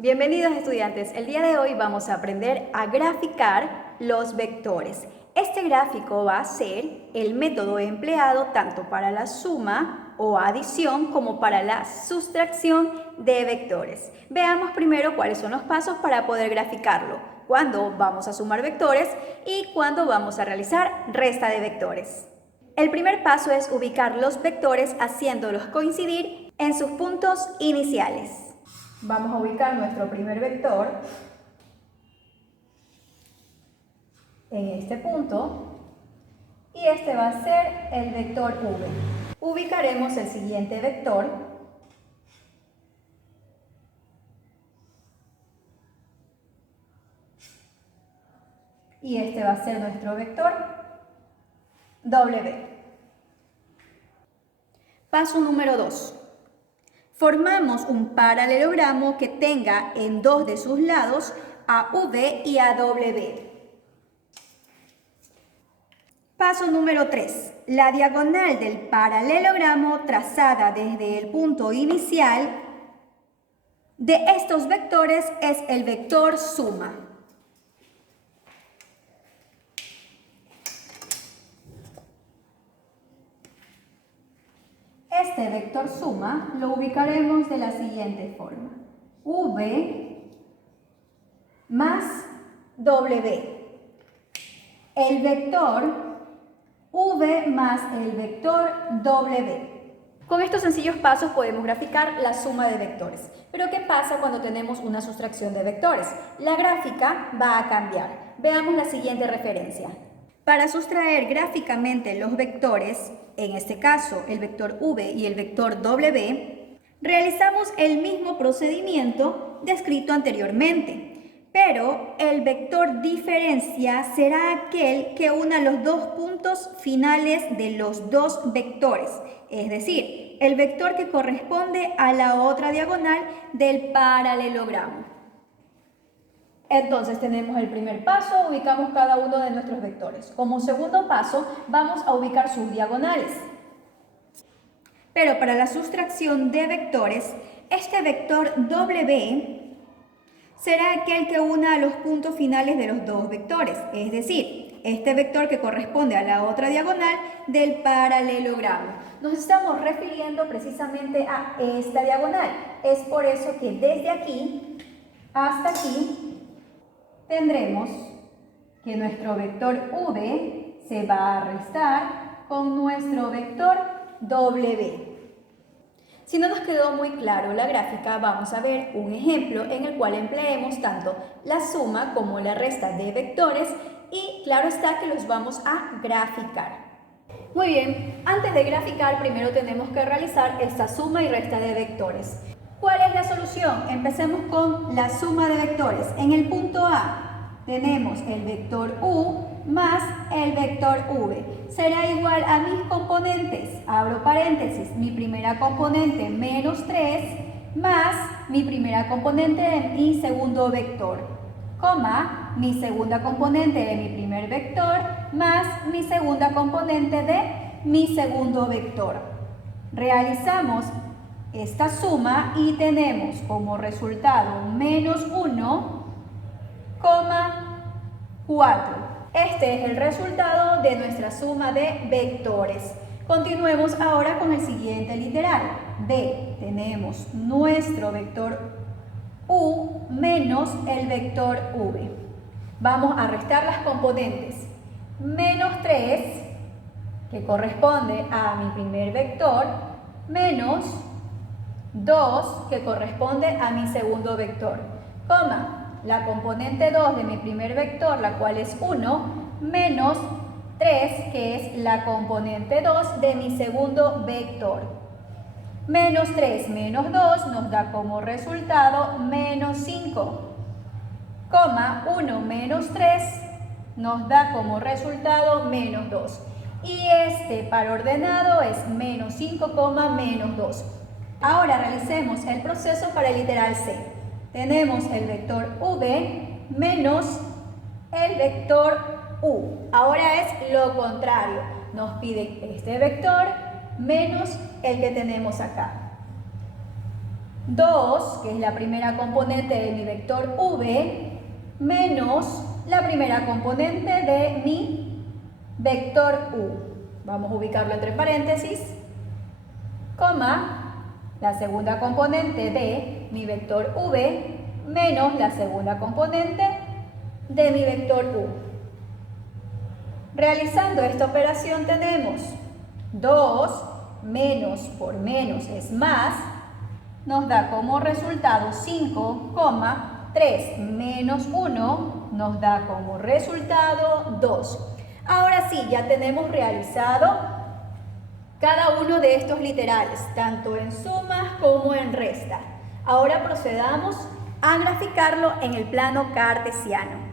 Bienvenidos estudiantes, el día de hoy vamos a aprender a graficar los vectores. Este gráfico va a ser el método empleado tanto para la suma o adición como para la sustracción de vectores. Veamos primero cuáles son los pasos para poder graficarlo, cuándo vamos a sumar vectores y cuándo vamos a realizar resta de vectores. El primer paso es ubicar los vectores haciéndolos coincidir en sus puntos iniciales. Vamos a ubicar nuestro primer vector en este punto y este va a ser el vector V. Ubicaremos el siguiente vector y este va a ser nuestro vector W. Paso número 2. Formamos un paralelogramo que tenga en dos de sus lados a V y a W. Paso número 3. La diagonal del paralelogramo trazada desde el punto inicial de estos vectores es el vector suma. Este vector suma lo ubicaremos de la siguiente forma. V más W. El vector V más el vector W. Con estos sencillos pasos podemos graficar la suma de vectores. Pero ¿qué pasa cuando tenemos una sustracción de vectores? La gráfica va a cambiar. Veamos la siguiente referencia. Para sustraer gráficamente los vectores, en este caso el vector V y el vector W, realizamos el mismo procedimiento descrito anteriormente, pero el vector diferencia será aquel que una los dos puntos finales de los dos vectores, es decir, el vector que corresponde a la otra diagonal del paralelogramo. Entonces tenemos el primer paso, ubicamos cada uno de nuestros vectores. Como segundo paso, vamos a ubicar sus diagonales. Pero para la sustracción de vectores, este vector W será aquel que una a los puntos finales de los dos vectores, es decir, este vector que corresponde a la otra diagonal del paralelogramo. Nos estamos refiriendo precisamente a esta diagonal. Es por eso que desde aquí hasta aquí tendremos que nuestro vector V se va a restar con nuestro vector W. Si no nos quedó muy claro la gráfica, vamos a ver un ejemplo en el cual empleemos tanto la suma como la resta de vectores y claro está que los vamos a graficar. Muy bien, antes de graficar primero tenemos que realizar esta suma y resta de vectores. ¿Cuál es la solución? Empecemos con la suma de vectores. En el punto A tenemos el vector U más el vector V. Será igual a mis componentes, abro paréntesis, mi primera componente menos 3 más mi primera componente de mi segundo vector, coma, mi segunda componente de mi primer vector más mi segunda componente de mi segundo vector. Realizamos esta suma y tenemos como resultado menos 1, 4. Este es el resultado de nuestra suma de vectores. Continuemos ahora con el siguiente literal. B, tenemos nuestro vector U menos el vector V. Vamos a restar las componentes. Menos 3, que corresponde a mi primer vector, menos 2, que corresponde a mi segundo vector, coma, la componente 2 de mi primer vector, la cual es 1, menos 3, que es la componente 2 de mi segundo vector. Menos 3 menos 2 nos da como resultado menos 5, coma, 1 menos 3 nos da como resultado menos 2. Y este par ordenado es menos 5, menos 2. Ahora realicemos el proceso para el literal C. Tenemos el vector V menos el vector U. Ahora es lo contrario. Nos piden este vector menos el que tenemos acá. 2, que es la primera componente de mi vector v, menos la primera componente de mi vector u. Vamos a ubicarlo entre paréntesis, coma, la segunda componente de mi vector v menos la segunda componente de mi vector u. Realizando esta operación tenemos 2 menos por menos es más, nos da como resultado 5, 3 menos 1 nos da como resultado 2. Ahora sí, ya tenemos realizado cada uno de estos literales, tanto en sumas como en resta. Ahora procedamos a graficarlo en el plano cartesiano.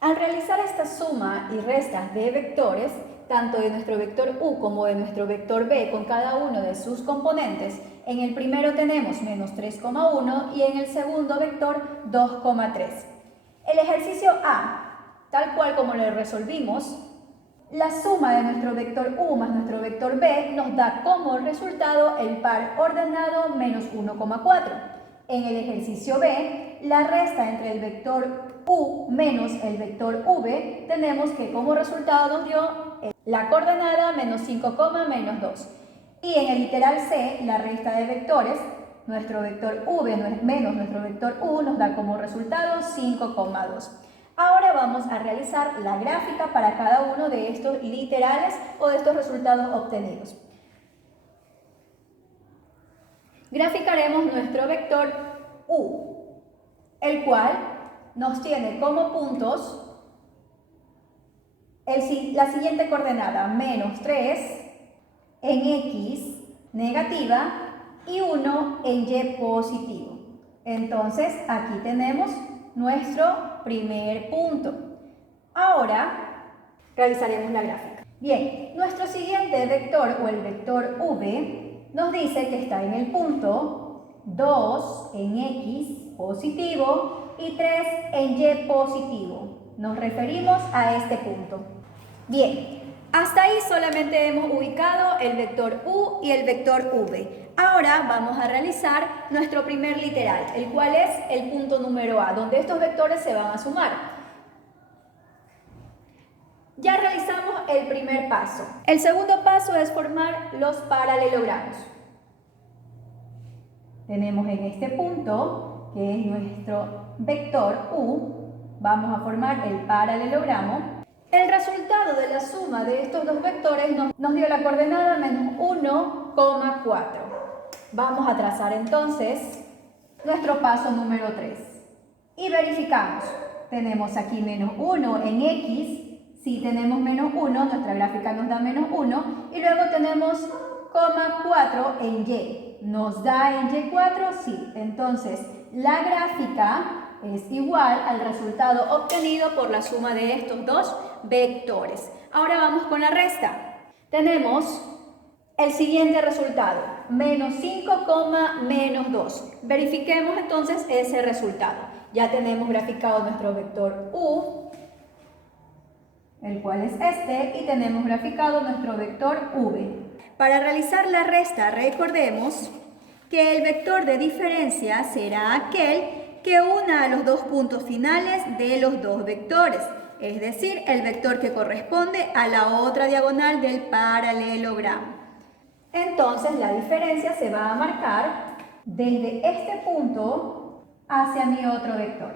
Al realizar esta suma y resta de vectores, tanto de nuestro vector u como de nuestro vector b con cada uno de sus componentes, en el primero tenemos menos 3,1 y en el segundo vector 2,3. El ejercicio A, tal cual como lo resolvimos, la suma de nuestro vector u más nuestro vector b nos da como resultado el par ordenado menos 1,4. En el ejercicio B, la resta entre el vector u menos el vector v, tenemos que como resultado nos dio la coordenada menos 5, menos 2. Y en el literal C, la resta de vectores, nuestro vector v menos nuestro vector u nos da como resultado 5,2. Ahora vamos a realizar la gráfica para cada uno de estos literales o de estos resultados obtenidos. Graficaremos nuestro vector u, el cual nos tiene como puntos la siguiente coordenada, menos 3 en x negativa y 1 en y positivo. Entonces, aquí tenemos nuestro primer punto. Ahora, realizaremos la gráfica. Bien, nuestro siguiente vector o el vector v nos dice que está en el punto 2 en x positivo y 3 en y positivo. Nos referimos a este punto. Bien, hasta ahí solamente hemos ubicado el vector u y el vector v. Ahora vamos a realizar nuestro primer literal, el cual es el punto número A, donde estos vectores se van a sumar. Ya realizamos el primer paso. El segundo paso es formar los paralelogramos. Tenemos en este punto, que es nuestro vector u, vamos a formar el paralelogramo. El resultado de la suma de estos dos vectores nos dio la coordenada menos 1,4. Vamos a trazar entonces nuestro paso número 3. Y verificamos. Tenemos aquí menos 1 en x. Si tenemos menos 1, nuestra gráfica nos da menos 1. Y luego tenemos 4 en y. ¿Nos da en y4? Sí. Entonces, la gráfica es igual al resultado obtenido por la suma de estos dos vectores. Ahora vamos con la resta. Tenemos el siguiente resultado, menos 5, menos 2. Verifiquemos entonces ese resultado. Ya tenemos graficado nuestro vector u, el cual es este, y tenemos graficado nuestro vector v. Para realizar la resta, recordemos que el vector de diferencia será aquel que una a los dos puntos finales de los dos vectores, es decir, el vector que corresponde a la otra diagonal del paralelogramo. Entonces la diferencia se va a marcar desde este punto hacia mi otro vector.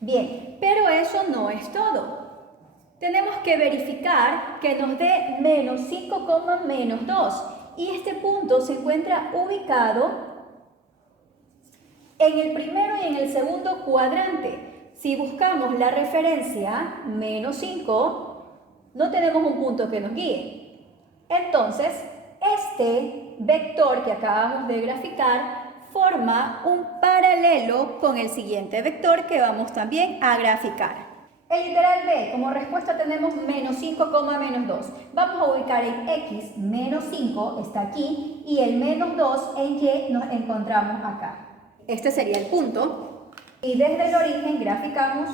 Bien, pero eso no es todo. Tenemos que verificar que nos dé menos 5, menos 2. Y este punto se encuentra ubicado en el primero y en el segundo cuadrante. Si buscamos la referencia menos 5, no tenemos un punto que nos guíe. Entonces, este vector que acabamos de graficar forma un paralelo con el siguiente vector que vamos también a graficar. El literal B, como respuesta tenemos menos 5, menos 2. Vamos a ubicar en x menos 5, está aquí, y el menos 2 en y nos encontramos acá. Este sería el punto. Y desde el origen graficamos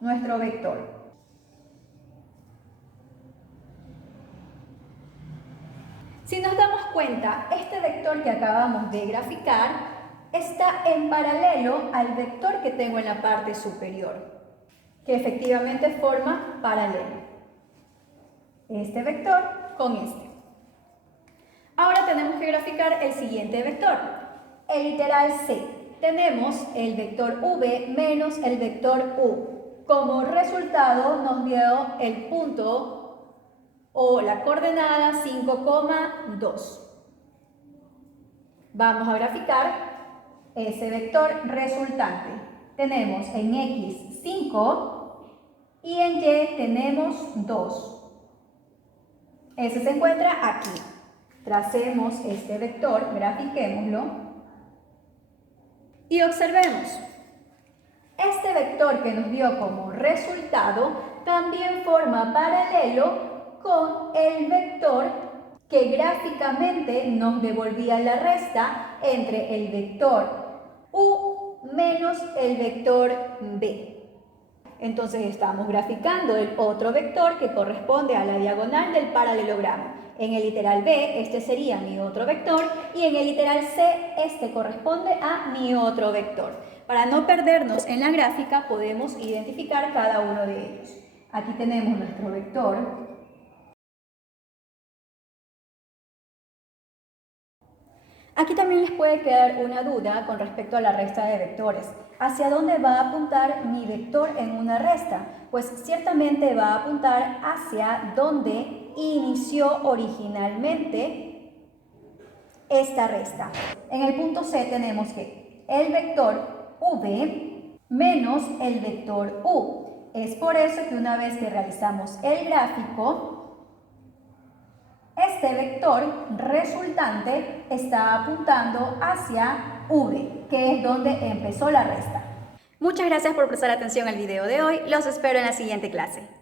nuestro vector. Si nos damos cuenta, este vector que acabamos de graficar está en paralelo al vector que tengo en la parte superior, que efectivamente forma paralelo. Este vector con este. Ahora tenemos que graficar el siguiente vector, el literal C. Tenemos el vector V menos el vector U. Como resultado nos dio el punto o la coordenada 5,2. Vamos a graficar ese vector resultante. Tenemos en X 5 y en Y tenemos 2. Ese se encuentra aquí. Tracemos este vector, grafiquémoslo y observemos. Este vector que nos dio como resultado también forma paralelo con el vector que gráficamente nos devolvía la resta entre el vector U menos el vector B. Entonces estamos graficando el otro vector que corresponde a la diagonal del paralelogramo. En el literal B, este sería mi otro vector, y en el literal C, este corresponde a mi otro vector. Para no perdernos en la gráfica, podemos identificar cada uno de ellos. Aquí tenemos nuestro vector. Aquí también les puede quedar una duda con respecto a la resta de vectores. ¿Hacia dónde va a apuntar mi vector en una resta? Pues ciertamente va a apuntar hacia donde inició originalmente esta resta. En el punto C tenemos que el vector V menos el vector U. Es por eso que una vez que realizamos el gráfico, este vector resultante está apuntando hacia V, que es donde empezó la resta. Muchas gracias por prestar atención al video de hoy. Los espero en la siguiente clase.